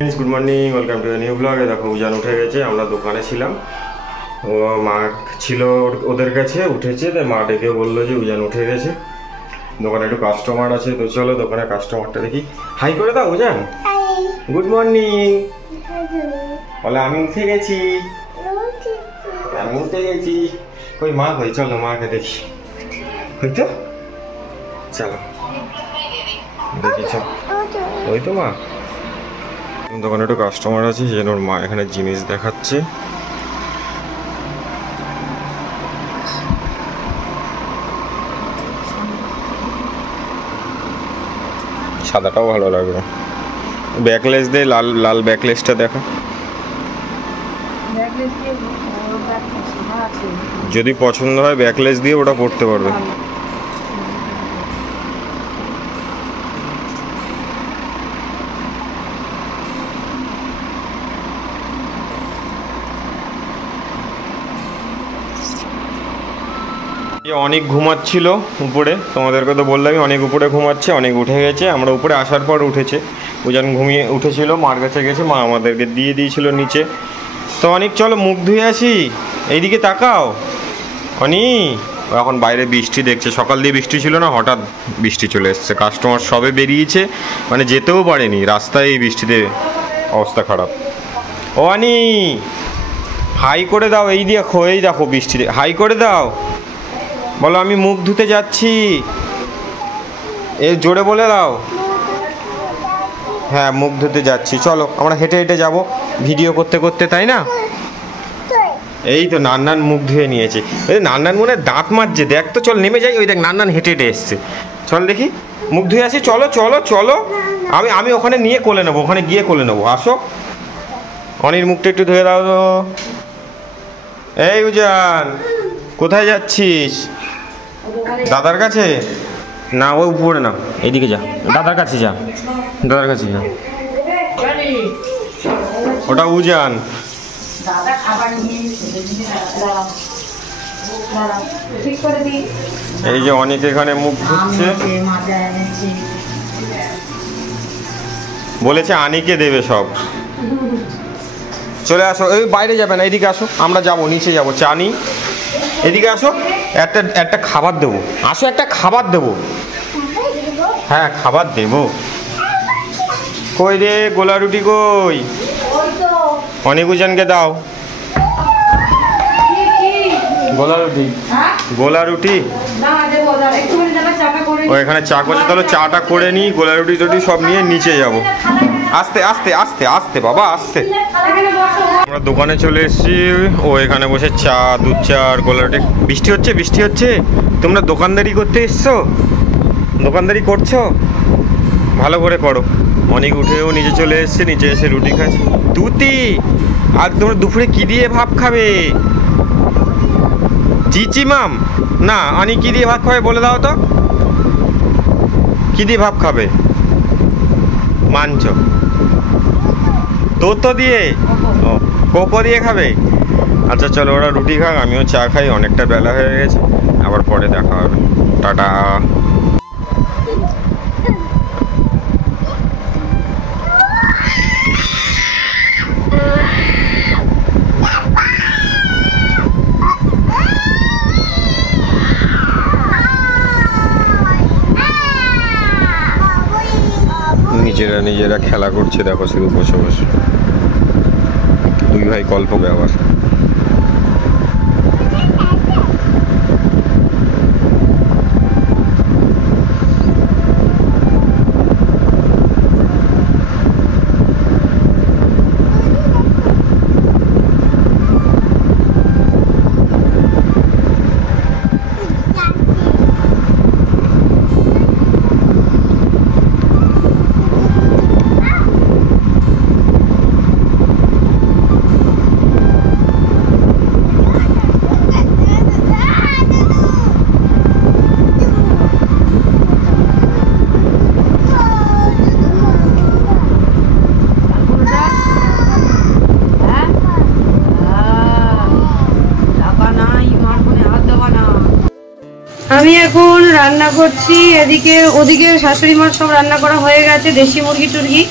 Good morning, welcome to new ব্লগে। দেখো উজান উঠে গেছে, আমরা দোকানে ছিলাম, ও মা ছিল ওদের কাছে, উঠেছে, তাই মা ডেকে বললো যে উজান উঠে গেছে, দোকানে একটু কাস্টমার আছে, তো চলো দোকানে কাস্টমারটা দেখি। হাই করে দাও উজান। গুড মর্নিং বলে, আমি উঠে গেছি, আমি উঠে গেছি। কই মা কই, চলো মাকে দেখি। ওই তো, চলো দেখি, চল। ওই তো মা, দোকানে একটু কাস্টমার আছে, সেজন্য ওর মা এখানে জিনিস দেখাচ্ছে। সাদাটাও ভালো লাগবে, ব্যাকলেস দিয়ে, লাল লাল ব্যাকলেসটা দেখা। যদি পছন্দ হয় ব্যাকলেস দিয়ে ওটা পরতে পারবে। অনেক ঘুমাচ্ছিল উপরে, তোমাদেরকে তো বললামই অনেক উপরে ঘুমাচ্ছে, অনেক উঠে গেছে। আমরা উপরে আসার পর উঠেছে, উজান ঘুমিয়ে উঠেছিল, মার কাছে গেছে, মা আমাদেরকে দিয়ে দিয়েছিল নিচে। তো অনেক চলো মুখ ধুয়ে আসি, এইদিকে তাকাও। অনি এখন বাইরে বৃষ্টি দেখছে, সকাল দিয়ে বৃষ্টি ছিল না, হঠাৎ বৃষ্টি চলে এসছে। কাস্টমার সবে বেরিয়েছে, মানে যেতেও পারেনি, রাস্তায় এই বৃষ্টিতে অবস্থা খারাপ। ও অনি হাই করে দাও, এই দেখো, এই দেখো বৃষ্টিতে, হাই করে দাও, বলো আমি মুখ ধুতে যাচ্ছি, এ জোরে বলে দাও। হ্যাঁ মুখ ধুতে যাচ্ছি, চলো আমরা হেঁটে হেঁটে যাবো ভিডিও করতে করতে, তাই না? এই তো নান্নান মুখ ধুয়ে নিয়েছে, ওই নান্নান মনে দাঁত মাজছে, দেখ তো, চল নেমে যাই। ওই দেখ নান্নান হেঁটে হেঁটে এসছে, চল দেখি মুখ ধুয়ে আসি, চলো চলো চলো। আমি ওখানে নিয়ে কোলে নেবো, ওখানে গিয়ে কোলে নেবো, আসো। অনির মুখটা একটু ধুয়ে দাও তো। এই উজান কোথায় যাচ্ছিস? দাদার কাছে না, ওই উপরে না, এইদিকে যা, দাদার কাছে যা, দাদার কাছে যা। ওটা উজান। এই যে অনেক এখানে মুখ ধুচ্ছে, বলেছে আনিকে দেবে সব। চলে আসো, এই বাইরে যাবে না, এদিকে আসো, আমরা যাবো নিচে যাবো, চা নি, এদিকে আসো, একটা খাবার দেবো, আসো একটা খাবার দেবো। হ্যাঁ খাবার দেবো। কই রে গোলা রুটি কই? অনেক উজানকে দাও গোলা রুটি, গোলা রুটি। ও এখানে চা করছে, তাহলে চাটা করে নিই, গোলা রুটি টুটি সব নিয়ে নিচে যাবো। আস্তে আস্তে আস্তে আস্তে বাবা, আস্তে। আমরা দোকানে চলে এসেছি, ও এখানে বসে চা, দুধ চা আর গোলা রুটি। বৃষ্টি হচ্ছে, বৃষ্টি হচ্ছে, তোমরা দোকানদারি করতে এসছো, দোকানদারি করছো, ভালো করে করো। অনেক উঠেও নিচে চলে এসছে, নিচে এসে রুটি খাচ্ছে। তুতি আর তোমরা দুপুরে কি দিয়ে ভাত খাবে? চিচিমাম না, অনি কি দিয়ে ভাত খাবে বলে দাও তো, কি দিয়ে ভাত খাবে? মাংস তো দিয়ে, ও কোকো দিয়ে খাবে। আচ্ছা চলো, ওরা রুটি খাক, আমিও চা খাই, অনেকটা বেলা হয়ে গেছে, আবার পরে দেখা হবে, টাটা। নিজেরা নিজেরা খেলা করছে, দেখো শুধু বসে বসে, দুই ভাই গল্প ব্যবহার। আমি এখন রান্না করছি, এদিকে ওদিকে শাশুড়ি মার সব রান্না করা হয়ে গেছে, দেশি মুরগি টুরগি,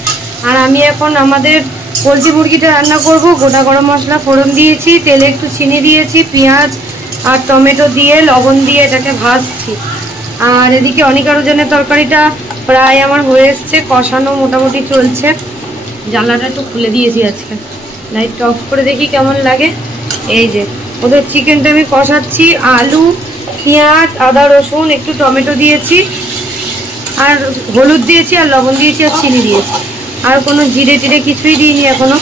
আর আমি এখন আমাদের পোলট্রি মুরগিটা রান্না করব। গোটা গরম মশলা ফোড়ন দিয়েছি, তেলে একটু চিনি দিয়েছি, পেঁয়াজ আর টমেটো দিয়ে লবণ দিয়ে এটাকে ভাজছি। আর এদিকে অনিকা রোজনের তরকারিটা প্রায় আমার হয়ে এসছে, কষানো মোটামুটি চলছে। জানলাটা একটু খুলে দিয়েছি আজকে, লাইটটা অফ করে দেখি কেমন লাগে। এই যে ওদের চিকেনটা আমি কষাচ্ছি, আলু পেঁয়াজ আদা রসুন একটু টমেটো দিয়েছি, আর হলুদ দিয়েছি, আর লবণ দিয়েছি, আর চিনি দিয়েছি, আর কোনো জিরে টিরে কিছুই দিইনি এখনো।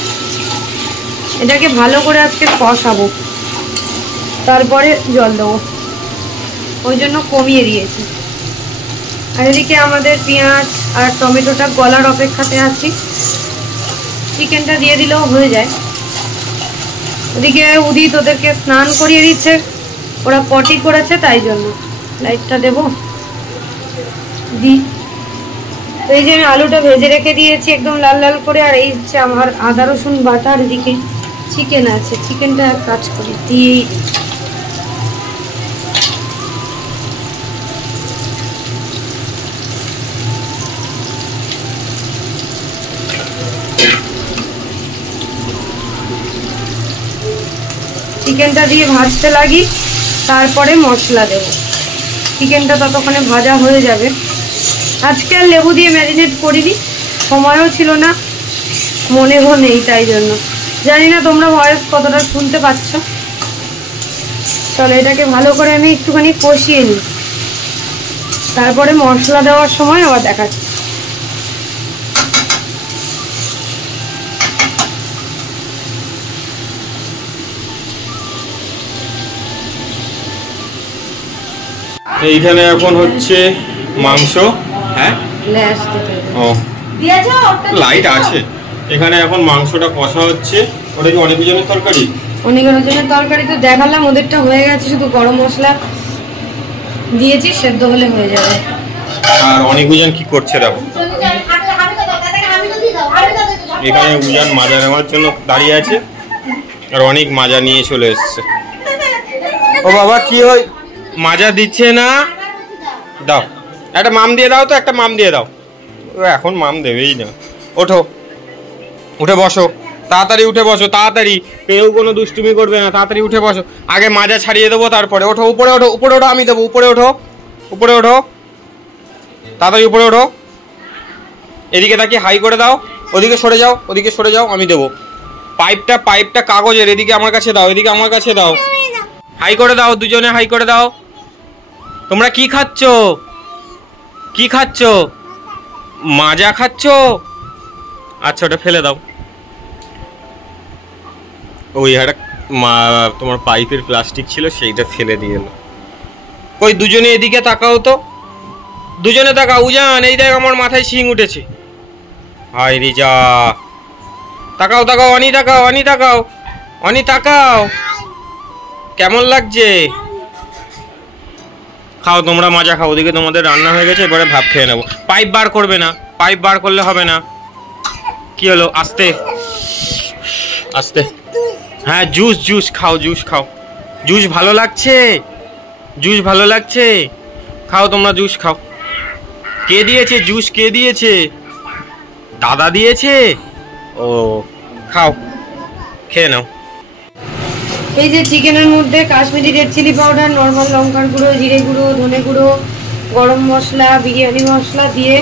এটাকে ভালো করে আজকে কষাবো, তারপরে জল দেবো, ওই জন্য কমিয়ে দিয়েছি। আর এদিকে আমাদের পেঁয়াজ আর টমেটোটা গলার অপেক্ষাতে আছি, চিকেনটা দিয়ে দিলেও হয়ে যায়। ওদিকে উদিত ওদেরকে স্নান করিয়ে দিচ্ছে, ওরা পটি করেছে তাই জন্য। লাইটটা দেবো এই যে আমি আলুটা ভেজে রেখে দিয়েছি একদম লাল লাল করে। আর এই হচ্ছে আমার আদা রসুন বাটা, আর এদিকে চিকেন আছে, চিকেনটা কাজ করি দিয়েই চিকেনটা দিয়ে ভাজতে লাগি, তারপরে মশলা দেব। চিকেনটা ততক্ষণে ভাজা হয়ে যাবে। আজকে আর লেবু দিয়ে ম্যারিনেট করিনি, সময়ও ছিল না, মনেও নেই, তাই জন্য। জানি না তোমরা ভয়েস কতটা শুনতে পাচ্ছ। চলো এটাকে ভালো করে আমি একটুখানি কষিয়ে নিই, তারপরে মশলা দেওয়ার সময় আবার দেখাচ্ছি। এইখানে এখন হচ্ছে মাংস। হ্যাঁ ও লাইট আছে। এখানে এখন মাংসটা কষা হচ্ছে। ওটা কি অনেক জনের তরকারি? অনেক জনের তরকারি তো দেখালাম, ওদেরটা হয়ে গেছে, শুধু গরম মশলা দিয়েছি, সেদ্ধ হলে হয়ে যাবে। আর অনেক উজান কি করছে দেখো, এখানে উজান মাজা নেওয়ার জন্য দাঁড়িয়ে আছে, আর অনেক মাজা নিয়ে চলে এসছে। ও বাবা কি হয়, মাজা দিচ্ছে না? দাও একটা মাম দিয়ে দাও তো, একটা মাম দিয়ে দাও। ও এখন মাম দেবেই না। ওঠো, উঠে বসো, তাড়াতাড়ি উঠে বসো, তাড়াতাড়ি। কেউ কোনো দুষ্টুমি করবে না, তাড়াতাড়ি উঠে বসো। আগে মাজা ছাড়িয়ে দেবো, তারপরে ওঠো। উপরে ওঠো, উপরে ওঠো, আমি দেবো। উপরে ওঠো, উপরে ওঠো, তাড়াতাড়ি উপরে ওঠো। এদিকে তাকিয়ে হাই করে দাও, ওদিকে সরে যাও, ওদিকে সরে যাও, আমি দেবো। পাইপটা কাগজের, এদিকে আমার কাছে দাও, এদিকে আমার কাছে দাও। হাই করে দাও, দুজনে হাই করে দাও। তোমরা কি খাচ্ছ? কি খাচ্ছ? মাজা খাচ্ছ? আচ্ছা ওটা ফেলে দাও। ওই একটা তোমার পাইপের প্লাস্টিক ছিল, সেইটা ফেলে দিয়ে এলো। কই দুজনে এদিকে তাকাও তো, দুজনে তাকাও। উজান এই দেখ আমার মাথায় শিং উঠেছে। হাই রিজা, তাকাও তাকাও, অনি তাকাও, অনি তাকাও, অনি তাকাও, কেমন লাগছে? খাও তোমরা, মাজা খাও। ওদিকে তোমাদের রান্না হয়ে গেছে, এবারে ভাত খেয়ে নেবো। পাইপ বার করবে না, পাইপ বার করলে হবে না। কি হলো? আস্তে আস্তে। হ্যাঁ জুস জুস খাও, জুস খাও। জুস ভালো লাগছে, জুস ভালো লাগছে, খাও তোমরা জুস খাও। কে দিয়েছে জুস? কে দিয়েছে? দাদা দিয়েছে? ও খাও, খেয়ে নাও। এই যে চিকেনের মধ্যে Kashmiri red chilli powder, normal লঙ্কার গুঁড়ো, জিরে গুঁড়ো, ধনে গুঁড়ো, গরম মশলা, বিরিয়ানি মশলা দিয়ে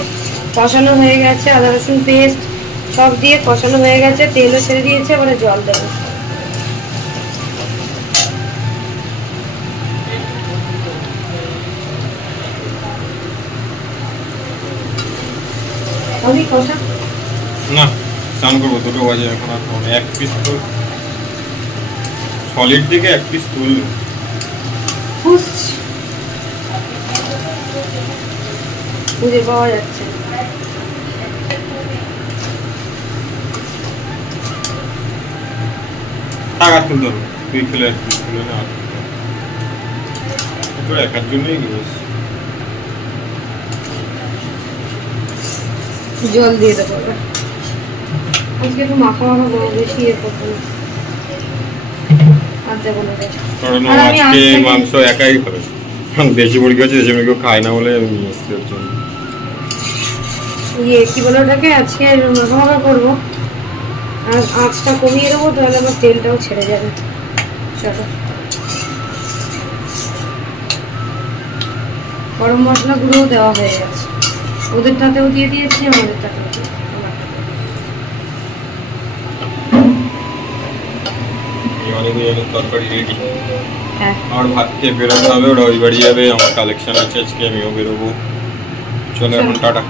কষানো হয়ে গেছে। আদা রসুন পেস্ট সব দিয়ে কষানো হয়ে গেছে, তেলও ছেড়ে দিয়েছে। এবারে জল দেবো। আমি কষা না স্নান করবো, দুটো বাজে এখন। এখন এক পিস তো সলিড দিকে এক পিস তুললো। খুঁজে পাওয়া যাচ্ছে। টাকা তুলতে হবে, তুই খেলে না, তোর একার জন্যই গিয়েছিস। জল দিয়ে দেবো। আজকে একটু মাখা মাখা বড় বেশি ইয়ে করতে হবে। আর দেবো না, কারণ আজকে মাংস একাই খাবে। দেশি মুরগি হচ্ছে, দেশি মুরগি খায় না বলে আমি নিয়ে এসছি ওর জন্য। কি বলে ওটাকে, আজকে মাখা করবো। আর আঁচটা কমিয়ে দেবো, তাহলে আমার তেলটাও ছেড়ে যাবে। চলো, গরম মশলা গুঁড়োও দেওয়া হয়ে গেছে, ওদেরটাতেও দিয়ে দিয়েছি, আমাদেরটাতেও দিয়ে তরকারি রেডি। হ্যাঁ, আমার ভাত খেয়ে বেরোতে হবে, ওরা ওই বাড়ি যাবে, আমার কালেকশন আছে আজকে, আমিও বেরোবো। চলো এখন টাটা।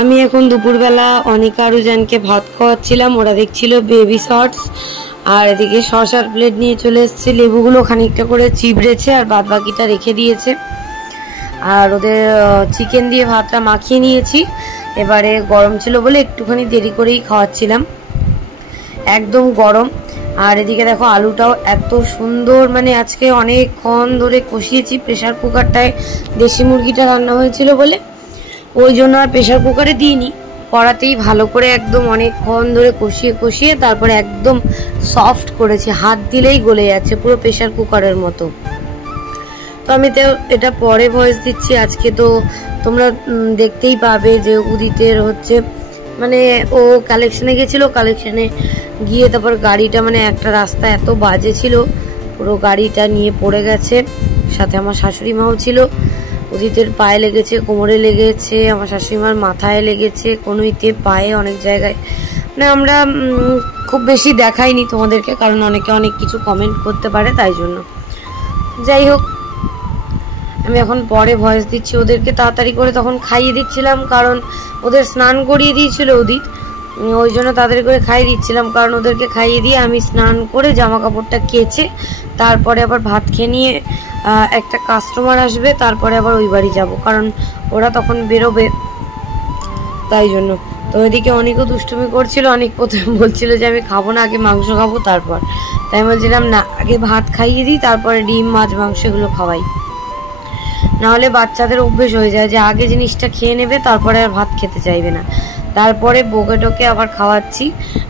আমি এখন দুপুরবেলা অনিকা আর উজানকে ভাত খাওয়াচ্ছিলাম, ওরা দেখছিল বেবি শর্টস। আর এদিকে শসার প্লেট নিয়ে চলে এসেছে, লেবুগুলো খানিকটা করে চিবড়েছে আর বাদ বাকিটা রেখে দিয়েছে। আর ওদের চিকেন দিয়ে ভাতটা মাখিয়ে নিয়েছি। এবারে গরম ছিল বলে একটুখানি দেরি করেই খাওয়াচ্ছিলাম, একদম গরম। আর এদিকে দেখো আলুটাও এত সুন্দর, মানে আজকে অনেকক্ষণ ধরে কষিয়েছি। প্রেশার কুকারটায় দেশি মুরগিটা রান্না হয়েছিল বলে ওই জন্য আর প্রেশার কুকারে দিইনি, কড়াতেই ভালো করে একদম অনেকক্ষণ ধরে কষিয়ে কষিয়ে তারপরে একদম সফট করেছি, হাত দিলেই গলে যাচ্ছে পুরো প্রেশার কুকারের মতো। তো আমি তো এটা পরে ভয়েস দিচ্ছি, আজকে তো তোমরা দেখতেই পাবে যে উদিতের হচ্ছে মানে ও কালেকশনে গেছিলো, কালেকশনে গিয়ে তারপর গাড়িটা মানে একটা রাস্তা এত বাজে ছিল, পুরো গাড়িটা নিয়ে পড়ে গেছে। সাথে আমার শাশুড়ি মাও ছিল, উদিতের পায়ে লেগেছে, কোমরে লেগেছে, আমার শাশুড়ি মার মাথায় লেগেছে, কোনোইতে, পায়ে, অনেক জায়গায়। মানে আমরা খুব বেশি দেখাইনি তোমাদেরকে, কারণ অনেকে অনেক কিছু কমেন্ট করতে পারে, তাই জন্য। যাই হোক, আমি এখন পরে ভয়েস দিচ্ছি। ওদেরকে তাড়াতাড়ি করে তখন খাইয়ে দিচ্ছিলাম, কারণ ওদের স্নান করিয়ে দিয়েছিল উদিত, ওই জন্য তাড়াতাড়ি করে খাইয়ে দিচ্ছিলাম। কারণ ওদেরকে খাইয়ে দিয়ে আমি স্নান করে জামা কাপড়টা কেচে তারপরে আবার ভাত খেয়ে নিয়ে একটা কাস্টমার আসবে, তারপরে আবার ওই বাড়ি যাব, কারণ ওরা তখন বেরোবে, তাই জন্য। তো ওইদিকে অনেকও দুষ্টুমি করছিল, অনেক প্রথমে বলছিল যে আমি খাবো না, আগে মাংস খাবো তারপর। তাই বলছিলাম না, আগে ভাত খাইয়ে দিই, তারপরে ডিম মাছ মাংস এগুলো খাওয়াই, নাহলে বাচ্চাদের অভ্যেস হয়ে যায় যে আগে জিনিসটা খেয়ে নেবে, তারপরে আর ভাত খেতে চাইবে না। তারপরে বকে টোকে আবার খাওয়াচ্ছি,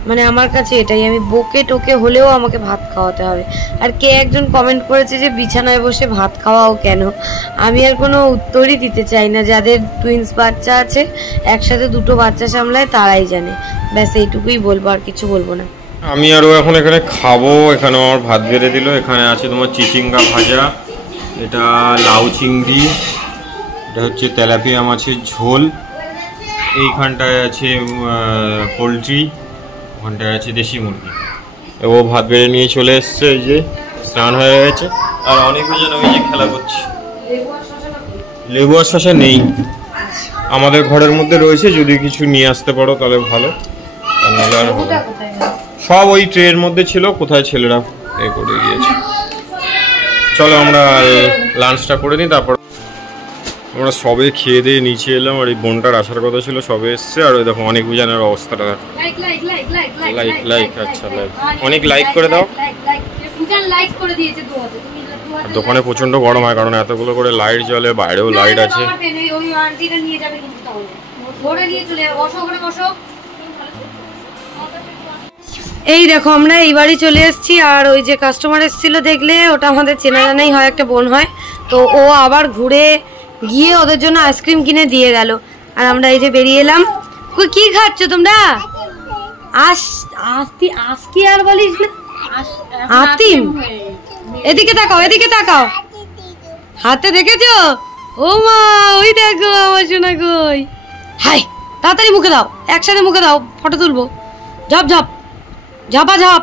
মানে আমার কাছে এটাই, আমি বকে টোকে হলেও আমাকে ভাত খাওয়াতে হবে। আর কে একজন কমেন্ট করেছে যে বিছানায় বসে ভাত খাওয়াও কেন, আমি আর কোনো উত্তরই দিতে চাই না। যাদের টুইন্স বাচ্চা আছে, একসাথে দুটো বাচ্চা সামলায়, তারাই জানে। ব্যাস এইটুকুই বলবো, আর কিছু বলবো না। আমি আরও এখন এখানে খাবো, এখানে আমার ভাত বেড়ে দিল, এখানে আছে তোমার চিচিঙ্গা ভাজা, এটা লাউ চিংড়ি, এটা হচ্ছে তেলাপিয়া মাছের ঝোল, এইখানটায় আছে পোলট্রি, ওখানটায় আছে দেশি মুরগি। ও ভাত বেড়ে নিয়ে চলে এসছে, এই যে স্নান হয়ে গেছে। আর অনেক জন ওই যে খেলা করছে। লেবু আর শসা নেই, আমাদের ঘরের মধ্যে রয়েছে, যদি কিছু নিয়ে আসতে পারো তাহলে ভালো, নাহলে আর হবে। সব ওই ট্রের মধ্যে ছিল, কোথায় ছেলেরা এ করে দিয়েছে। চলো আমরা লাঞ্চটা করে নিই, তারপর আমরা সবে খেয়ে দিয়ে নিচে এলাম। আর এই বোনটার আসার কথা ছিল, সবে এসছে। আর ওই দেখো অনেক বুঝানোর অবস্থাটা দেখো, লাইক লাইক, আচ্ছা লাইক, অনেক লাইক করে দাও। দোকানে প্রচন্ড গরম হয়, কারণ এতগুলো করে লাইট জ্বলে, বাইরেও লাইট আছে। এই দেখো আমরা এই বাড়ি চলে এসেছি। আর ওই যে কাস্টমার এসেছিল দেখলে, ওটা আমাদের চেনা জানাই হয়, একটা বোন হয়। তো ও আবার ঘুরে গিয়ে ওদের জন্য আইসক্রিম কিনে দিয়ে গেল। আর আমরা এই যে বেরিয়ে এলাম। কি খাচ্ছ তোমরা? আজকি আর বলিস না, আতিম। এদিকে তাকাও, এদিকে তাকাও, হাতে দেখেছো? ও মা, ওই দেখো আমার সোনা কই। হাই, তাড়াতাড়ি মুখে দাও, একসাথে মুখে দাও, ফটো তুলবো। ঝপ ঝপ, ঝপা ঝপ।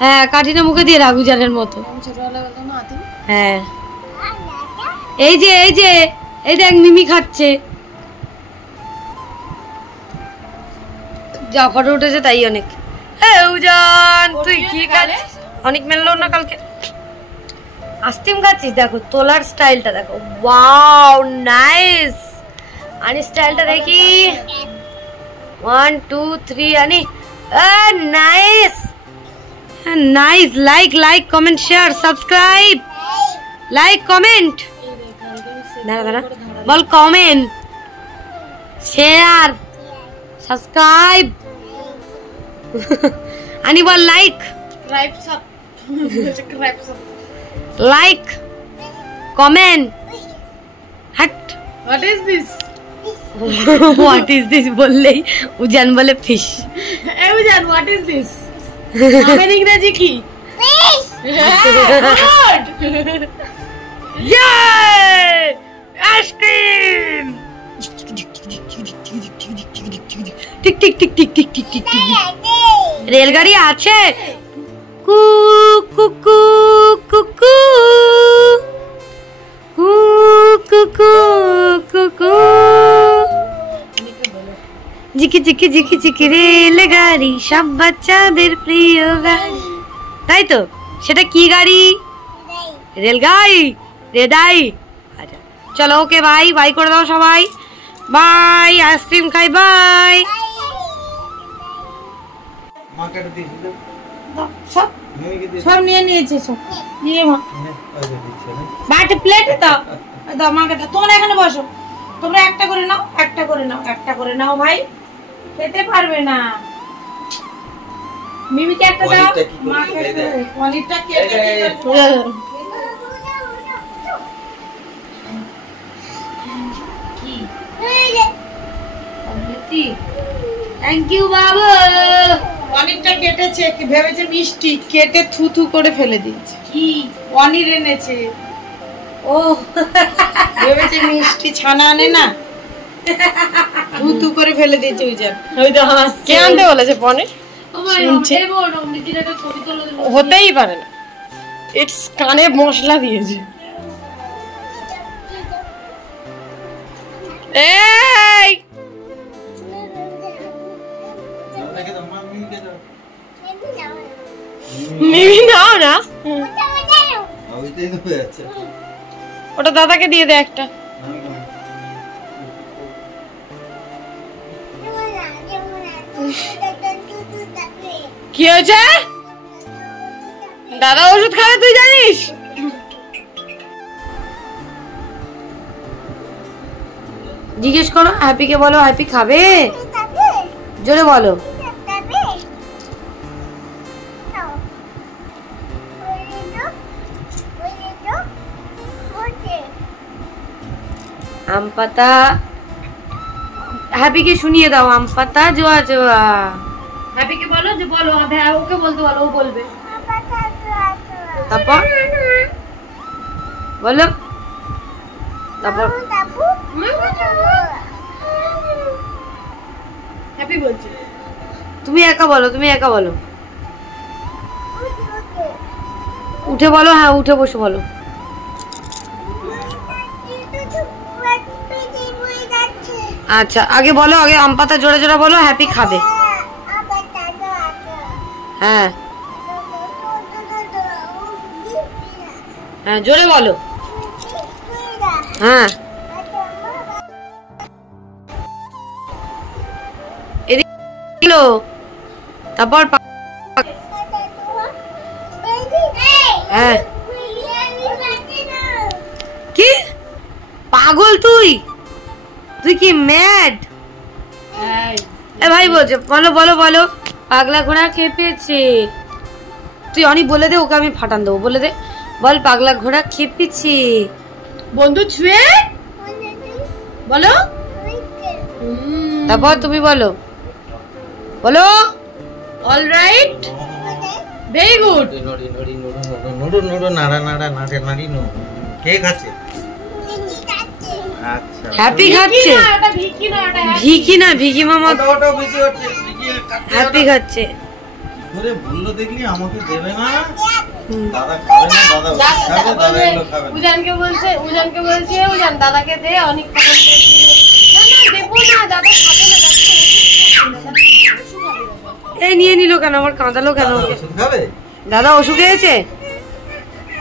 হ্যাঁ, কাঠিটা মুখে দিয়ে রাখু জানের মতো। হ্যাঁ, এই যে এই যে এই দেখ মিমি খাচ্ছে, যা ফটো উঠেছে তাই অনেক। উজান তুই কি খাচ্ছিস? অনেক মেললো না কালকে। আইসক্রিম খাচ্ছিস? দেখো তোলার স্টাইলটা দেখো, ওয়াও নাইস। আনি স্টাইলটা দেখি, 1 2 3 আনি, nice nice. Like like comment share subscribe, like comment, দাঁড়া দাঁড়া বল, কমেন্ট শেয়ার সাবস্ক্রাইব। আনি বল লাইক, লাইক কমেন্ট। হাট, What is this? What is this বললেই উজান বলে ফিশ। এই উজান হোয়াট ইজ দিস? আমার ইংরেজি কি? ফিশ। ইয়ে আইসক্রিম। টিক টিক টিক টিক টিক টিক টিক টিক। রেলগাড়ি আছে। কু কু কু কু কু কু কু কু কু কু। জিকি জিকি জিকি জিকি রেলগাড়ি সব বাচ্চাদের প্রিয় গাড়ি। তাই তো, সেটা কি গাড়ি? রেলগাড়ি, রেডাই। আচ্ছা চলো, ওকে বাই বাই করে দাও সবাই। বাই, আইসক্রিম খাই, বাই। সব নিয়ে নিয়েছে, সব নিয়ে মা বাটি প্লেটে দাও, দাও মাকে দাও। তোমরা এখানে বসো, তোমরা একটা করে নাও, একটা করে নাও, একটা করে নাও ভাই, খেতে পারবে না। মিমিকে একটা দাও, মাকে একটা দাও। পনিরটা কেটে থ্যাংক ইউ বাবু। পনিরটা কেটেছে, ভেবেছে মিষ্টি, কেটে থু থু করে ফেলে দিয়েছে। কি পনির এনেছে? ও ভেবেছে মিষ্টি ছানা আনে না, থু থু করে ফেলে দিয়েছে। উজান কে আনতে বলেছে পনির? শুনছে। হতেই পারে না, ইটস কানে মশলা দিয়েছে। এই মিমি নাও না, ওটা দাদাকে দিয়ে দে একটা। কি হয়েছে? দাদা ওষুধ খাবে, তুই জানিস? জিজ্ঞেস করো হ্যাপিকে, বলো হ্যাপি খাবে, জোরে বলো। আম পাতা, হ্যাপিকে শুনিয়ে দাও। আম পাতা জোয়া জোয়া। হ্যাপিকে বলো যে বলো, ওকে বলতে বলো, ও বলবে। তারপর বলো, তারপর হ্যাপি বলছে। তুমি একা বলো, তুমি একা বলো। উঠে বলো, হ্যাঁ উঠে বসে বলো। আচ্ছা আগে বলো, আগে আম পাতা জোরে জোরে বলো, হ্যাপি খাবে। হ্যাঁ হ্যাঁ জোরে বলো। হ্যাঁ এদিকে তারপর হ্যাঁ। কি পাগল তুই? তুই কি ম্যাড? এ ভাই বলছে, বলো বলো বলো। পাগলা ঘোড়া খেপেছে। তুই অনেক বলে দে, ওকে আমি ফাটান দেবো। বলে দে, বল পাগলা ঘোড়া খেপেছে। বন্ধু ছুঁয়ে বলো। তারপর তুমি বলো, বলো অলরাইট, ভেরি গুড। কে খাচ্ছে? আচ্ছা, হ্যাপি খাচ্ছে। ভিকি না, ভিকি মামা হ্যাপি খাচ্ছে। ধরে বললো দেখলি আমাকে দেবে না, দাদা খাবে না, দাদা খাবে, দাদা এগুলো খাবে না। উজানকে বলছে, উজান দাদাকে দে, অনেক টাকা দিয়ে। না না দেবো না, দাদা খাবে না, এই নিয়ে নিল কেন, আমার কাঁদালো কেন? দাদা ওষুধ খাবে? দাদা ওষুধ খেয়েছে,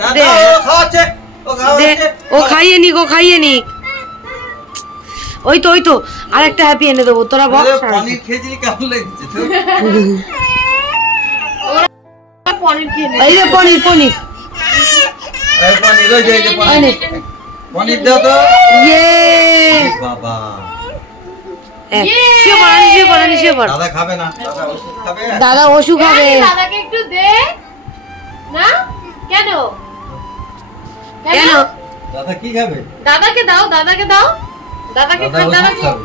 দাদা ও খাওয়াচ্ছে, ও খাওয়াচ্ছে। ও খাইয়ে নিক, ও খাইয়ে নিক। ওই তো ওই তো আরেকটা হ্যাপি এনে দেবো, তোরা বল। পনির খেয়েছিলি, কেমন লেগেছে তো? পনির খেয়ে এই যে পনির, পনির এই পনির, ওই যে এই যে পনির, পনির দাও তো। ইয়ে বাবা, শুয়ে পড়, আমি শুয়ে পড়, আমি শুয়ে পড়। দাদা খাবে না, দাদা ওষুধ খাবে। দাদা ওষুধ খাবে। দাদাকে একটু দে না। কেন কেন? দাদা কি খাবে? দাদাকে দাও, দাদাকে দাও, দাদাকে দাদা ওষুধ দাদাকে খাবে।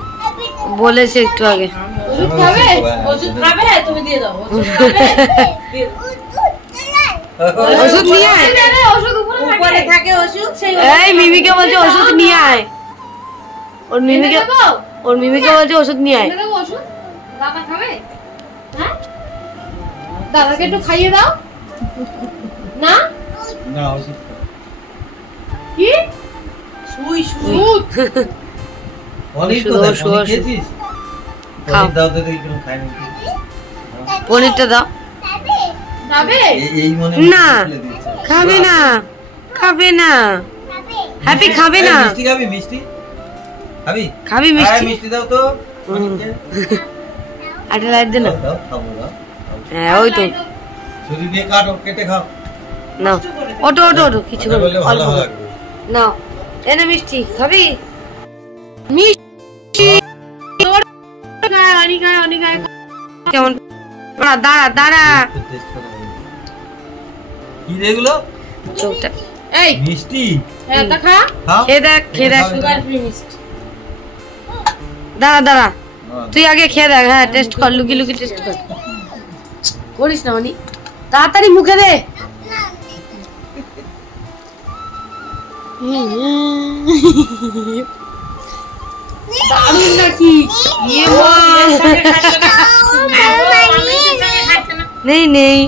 বলেছে একটু আগে। ওষুধ খাবে? ওষুধ খাবে? তুমি দিয়ে দাও। ওষুধ খাবে? দিয়ে দাও। ওষুধ নিয়ে আয়। ওষুধ উপরে থাকে ওষুধ, সেই এই মিমিকে বলছে ওষুধ নিয়ে আয়। ওর মিমিকে বলছে ওষুধ নিয়ে আয়। ওষুধ দাদা খাবে? হ্যাঁ, দাদাকে একটু খাইয়ে দাও না। না ওষুধ কি সুই সুই পনির তো দেখ, পনির খেয়েছিস? পনির দাও তো দেখি কোনো খাই না। পনিরটা দাও। যাবে? এই মনে না খাবে না, খাবে না। হ্যাপি খাবে না। মিষ্টি খাবি? মিষ্টি খাবি? খাবি মিষ্টি? মিষ্টি দাও তো পনিরকে। একটা লাইট দে না। দাও খাবো দাও। হ্যাঁ ওই তো ছুরি দিয়ে কাটো, কেটে খাও। নাও, ওটো ওটো ওটো কিছু করবে বললে ভালো অল্প লাগবে। নাও। এনে মিষ্টি খাবি? মিষ্টি কেমন? দাঁড়া দাঁড়া, টেস্ট করা হবে। কি রে এগুলো? চোখটা এই মিষ্টি হ্যাঁ তা খা। খাও। খেয়ে দেখ, খেয়ে দেখ। সুগার ফ্রি মিষ্টি। দাঁড়া দাঁড়া, তুই আগে খেয়ে দেখ। হ্যাঁ টেস্ট কর, লুকি লুকি টেস্ট কর। করিস না অনি, তাড়াতাড়ি মুখে দে। দারুণ নাকি? ইয়ে মা। নেই নেই,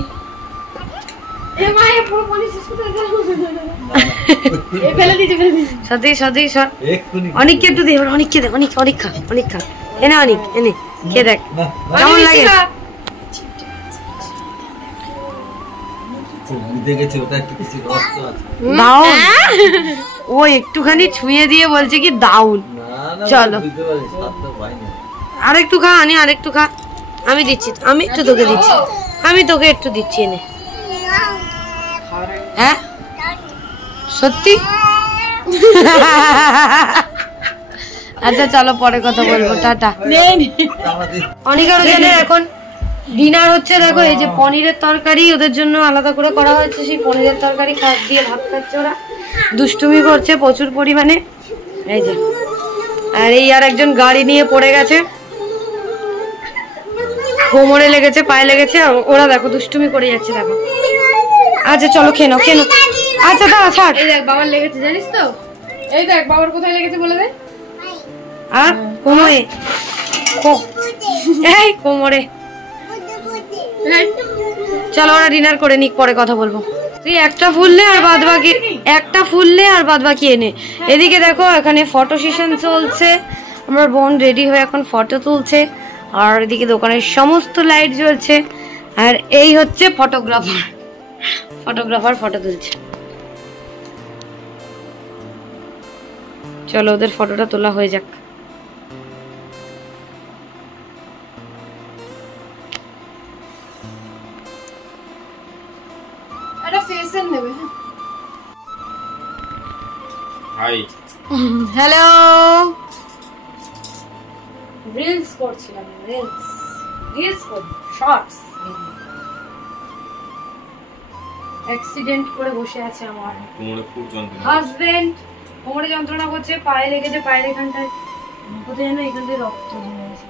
সত্যি সত্যি সর। এক্ষুনি অনেককে একটু দে, অনেককে দে, অনেক অনেক খা, অনেক খা। এনে অনেক, এনে খেয়ে দেখ না, কেমন লাগে। বুঝে গেছে ওটা একটু কিছু রক্ত আছে। দাউন, ও একটুখানি ছুঁয়ে দিয়ে বলছে কি দাউন। না না চলো। বুঝতে পারি, স্বাদ তো পাইনি। আরেকটু খা, আনি আরেকটু খা। আমি দিচ্ছি, আমি একটু তোকে দিচ্ছি, আমি তোকে একটু দিচ্ছি এনে। হ্যাঁ সত্যি? আচ্ছা চলো পরে কথা বলবো, টাটা। আমাদের অনিকার ওখানে এখন ডিনার হচ্ছে। দেখো এই যে পনিরের তরকারি ওদের জন্য আলাদা করে করা হয়েছে, সেই পনিরের তরকারি দিয়ে ভাত খাচ্ছে ওরা। দুষ্টুমি করছে প্রচুর পরিমাণে। এই যে আর এই আর একজন গাড়ি নিয়ে পড়ে গেছে, কোমরে লেগেছে, পায়ে লেগেছে। আর ওরা দেখো দুষ্টুমি করে যাচ্ছে, দেখো। আচ্ছা চলো খেয়ে নাও, খেয়ে নাও। আচ্ছা দাঁড়া ছাড়। এই দেখ বাবার লেগেছে, জানিস তো? এই দেখ বাবার কোথায় লেগেছে বলে দে। আর কোমরে, এই কোমরে। চলো ওরা ডিনার করে নিক, পরে কথা বলবো। তুই একটা ফুললে আর বাদ বাকি, একটা ফুললে আর বাদ বাকি এনে। এদিকে দেখো এখানে ফটো সেশন চলছে, আমার বোন রেডি হয়ে এখন ফটো তুলছে। আর এদিকে দোকানের সমস্ত লাইট জ্বলছে। আর এই হচ্ছে ফটোগ্রাফার, ফটোগ্রাফার ফটো তুলছে। চলো ওদের ফটোটা তোলা হয়ে যাক। এটা ফেসের নেবে। হাই, হ্যালো, রিলস করছিলাম, রিলস করব, শর্টস। অ্যাক্সিডেন্ট করে বসে আছে আমার কোমরে খুব যন্ত্রণা। হাজবেন্ড, কোমরে যন্ত্রণা করছে, পায়ে লেগেছে, পায়ের এখানটায় কোথায় যেন এখান থেকে রক্ত জমে গেছে।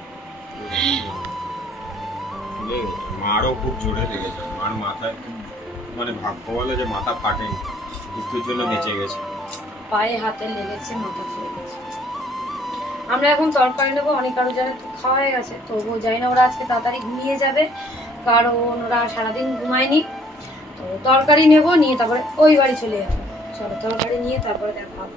মারও খুব জোরে লেগেছে, মার মাথায় মানে ভাগ্য বলে যে মাথা ফাটেনি, কিছুর জন্য বেঁচে গেছে। পায়ে হাতে লেগেছে, মাথা ফুলে গেছে। আমরা এখন তরকারি নেবো, অনেক আরো যারা খাওয়া হয়ে গেছে, তবুও জানি না ওরা আজকে তাড়াতাড়ি ঘুমিয়ে যাবে, কারণ ওরা সারাদিন ঘুমায়নি। তো তরকারি নেবো, নিয়ে তারপরে ওই বাড়ি চলে যাবো। চলো তরকারি নিয়ে তারপরে দেখা হবে।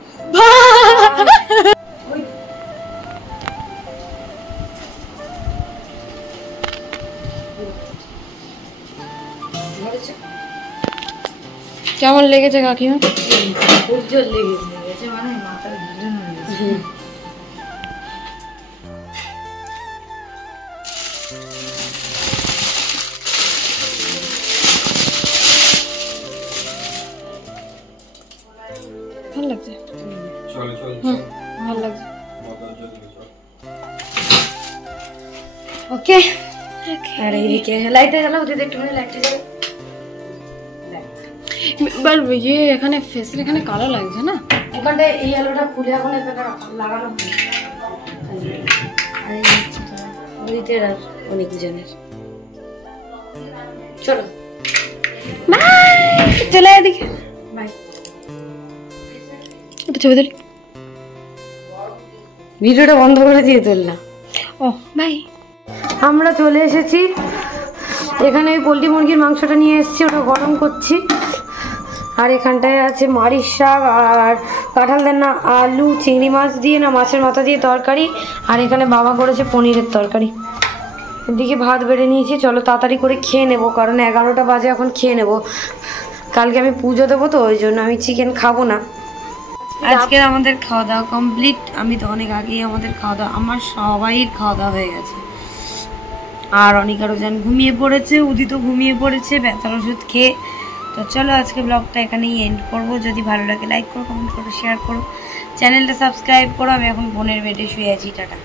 কেমন লেগেছে কাকিমা? উজ্জ্বল লেগেছে, মানে মাথার ঘিরে লেগেছে। ভালো লাগছে, চলো চলো ভালো লাগছে। ওকে, আর এইদিকে লাইটটা জ্বালাও, দিদি একটুখানি লাইটটা জ্বালাও। ইয়ে এখানে ফেসের এখানে কালো লাগছে না? এখানটায় এই আলোটা খুলে এখন এখানে লাগানো হয়। আর এই উদিতের আর অনেক জনের। চলো বাই, চলে এদিকে বাই। একটা ছবি তুলি, ভিডিওটা বন্ধ করে দিয়ে তুললাম। ও বাই। আমরা চলে এসেছি এখানে, ওই পোলট্রি মুরগির মাংসটা নিয়ে এসেছি, ওটা গরম করছি। আর এখানটায় আছে মারির শাক আর কাঁঠাল দানা, আলু, চিংড়ি মাছ দিয়ে না মাছের মাথা দিয়ে তরকারি। আর এখানে বাবা করেছে পনিরের তরকারি। এদিকে ভাত বেড়ে নিয়েছি, চলো তাড়াতাড়ি করে খেয়ে নেবো, কারণ 11টা বাজে, এখন খেয়ে নেবো। কালকে আমি পুজো দেবো তো, ওই জন্য আমি চিকেন খাবো না। আজকের আমাদের খাওয়া দাওয়া কমপ্লিট। আমি তো অনেক আগেই আমাদের খাওয়া দাওয়া, আমার সবাইয়ের খাওয়া দাওয়া হয়ে গেছে। আর অনেক আরো জন ঘুমিয়ে পড়েছে, উদিত ঘুমিয়ে পড়েছে ব্যথার ওষুধ খেয়ে। তো চলো আজকে ব্লগটা এখানেই এন্ড করবো। যদি ভালো লাগে লাইক করো, কমেন্ট করো, শেয়ার করো, চ্যানেলটা সাবস্ক্রাইব করো। আমি এখন বোনের বেডে শুয়ে আছি। টাটা।